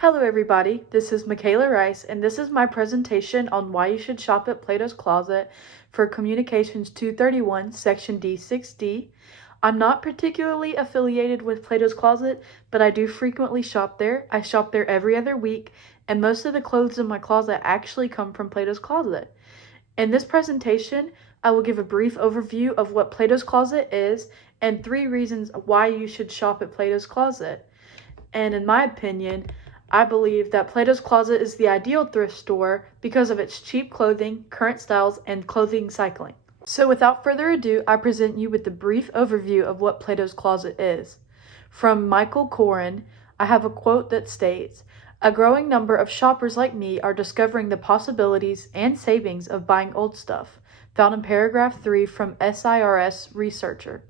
Hello everybody, this is Michaela Rice, and this is my presentation on why you should shop at Plato's Closet for Communications 231, Section D6D. I'm not particularly affiliated with Plato's Closet, but I do frequently shop there. I shop there every other week, and most of the clothes in my closet actually come from Plato's Closet. In this presentation, I will give a brief overview of what Plato's Closet is and 3 reasons why you should shop at Plato's Closet. And in my opinion, I believe that Plato's Closet is the ideal thrift store because of its cheap clothing, current styles, and clothing cycling. So without further ado, I present you with a brief overview of what Plato's Closet is. From Michael Koren, I have a quote that states, "A growing number of shoppers like me are discovering the possibilities and savings of buying old stuff," found in paragraph 3 from SIRS researcher.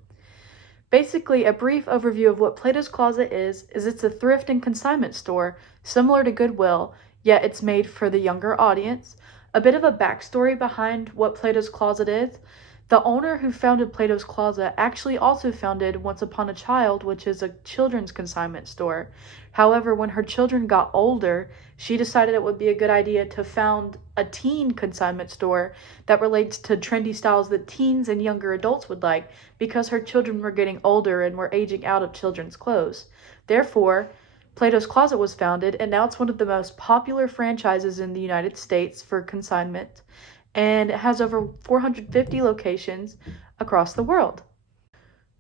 Basically, a brief overview of what Plato's Closet is it's a thrift and consignment store, similar to Goodwill, yet it's made for the younger audience. A bit of a backstory behind what Plato's Closet is. The owner who founded Plato's Closet actually also founded Once Upon a Child, which is a children's consignment store. However, when her children got older, she decided it would be a good idea to found a teen consignment store that relates to trendy styles that teens and younger adults would like, because her children were getting older and were aging out of children's clothes. Therefore, Plato's Closet was founded, and now it's one of the most popular franchises in the United States for consignment, and it has over 450 locations across the world.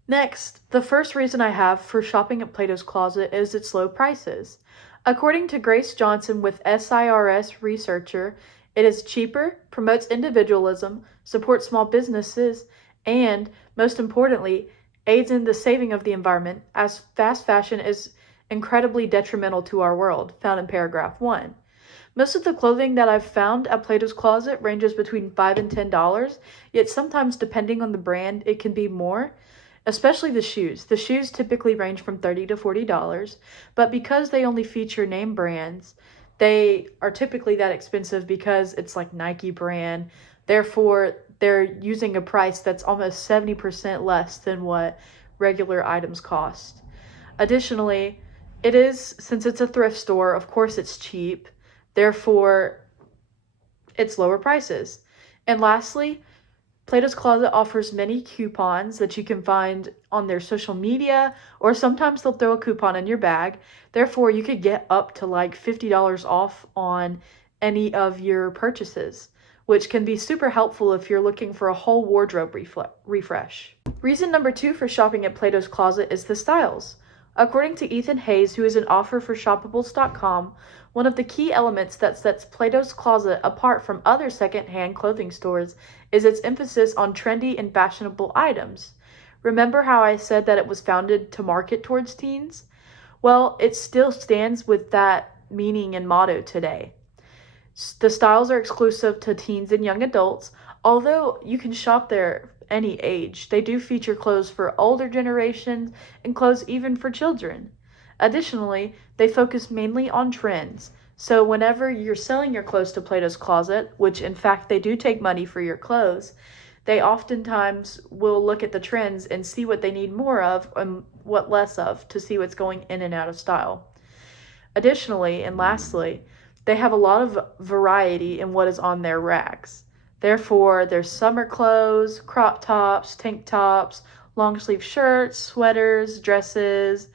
Next, the first reason I have for shopping at Plato's Closet is its low prices. According to Grace Johnson with SIRS researcher, it is cheaper, promotes individualism, supports small businesses, and, most importantly, aids in the saving of the environment, as fast fashion is incredibly detrimental to our world, found in paragraph 1. Most of the clothing that I've found at Plato's Closet ranges between $5 and $10, yet sometimes depending on the brand, it can be more, especially the shoes. The shoes typically range from $30 to $40, but because they only feature name brands, they are typically that expensive because it's like Nike brand. Therefore, they're using a price that's almost 70% less than what regular items cost. Additionally, since it's a thrift store, of course it's cheap. Therefore, it's lower prices. And lastly, Plato's Closet offers many coupons that you can find on their social media, or sometimes they'll throw a coupon in your bag. Therefore, you could get up to like $50 off on any of your purchases, which can be super helpful if you're looking for a whole wardrobe refresh. Reason number 2 for shopping at Plato's Closet is the styles. According to Ethan Hayes, who is an author for shoppables.com, one of the key elements that sets Plato's Closet apart from other second-hand clothing stores is its emphasis on trendy and fashionable items. Remember how I said that it was founded to market towards teens? Well, it still stands with that meaning and motto today. The styles are exclusive to teens and young adults, although you can shop there any age. They do feature clothes for older generations and clothes even for children. Additionally, they focus mainly on trends. So whenever you're selling your clothes to Plato's Closet, which in fact they do take money for your clothes, they oftentimes will look at the trends and see what they need more of and what less of to see what's going in and out of style. Additionally, and lastly, they have a lot of variety in what is on their racks. Therefore, there's summer clothes, crop tops, tank tops, long sleeve shirts, sweaters, dresses,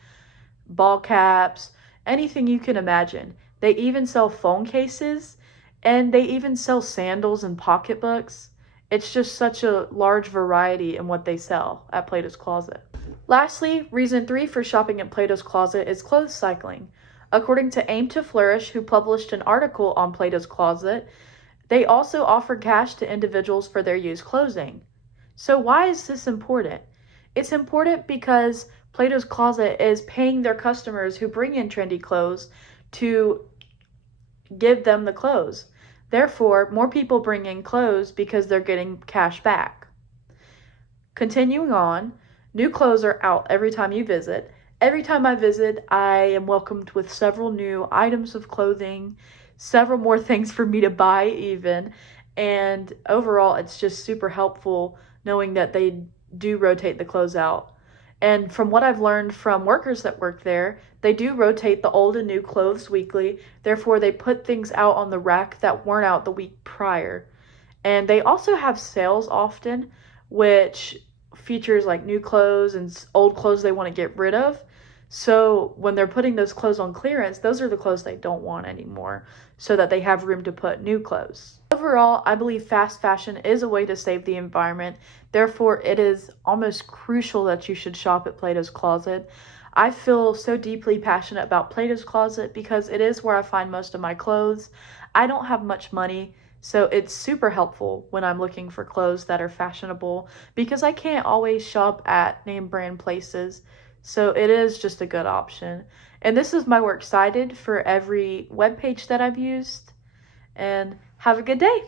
ball caps, anything you can imagine. They even sell phone cases, and they even sell sandals and pocketbooks. It's just such a large variety in what they sell at Plato's Closet. Lastly, reason 3 for shopping at Plato's Closet is clothes cycling. According to Aim to Flourish, who published an article on Plato's Closet, they also offer cash to individuals for their used clothing. So why is this important? It's important because Plato's Closet is paying their customers who bring in trendy clothes to give them the clothes. Therefore, more people bring in clothes because they're getting cash back. Continuing on, new clothes are out every time you visit. Every time I visit, I am welcomed with several new items of clothing, several more things for me to buy even, and overall it's just super helpful knowing that they do rotate the clothes out. And from what I've learned from workers that work there, they do rotate the old and new clothes weekly. Therefore, they put things out on the rack that weren't out the week prior. And they also have sales often, which features like new clothes and old clothes they want to get rid of. So when they're putting those clothes on clearance, those are the clothes they don't want anymore, so that they have room to put new clothes. Overall, I believe fast fashion is a way to save the environment. Therefore, it is almost crucial that you should shop at Plato's Closet. I feel so deeply passionate about Plato's Closet because it is where I find most of my clothes. I don't have much money, so it's super helpful when I'm looking for clothes that are fashionable because I can't always shop at name brand places. So it is just a good option. And this is my works cited for every webpage that I've used. And have a good day.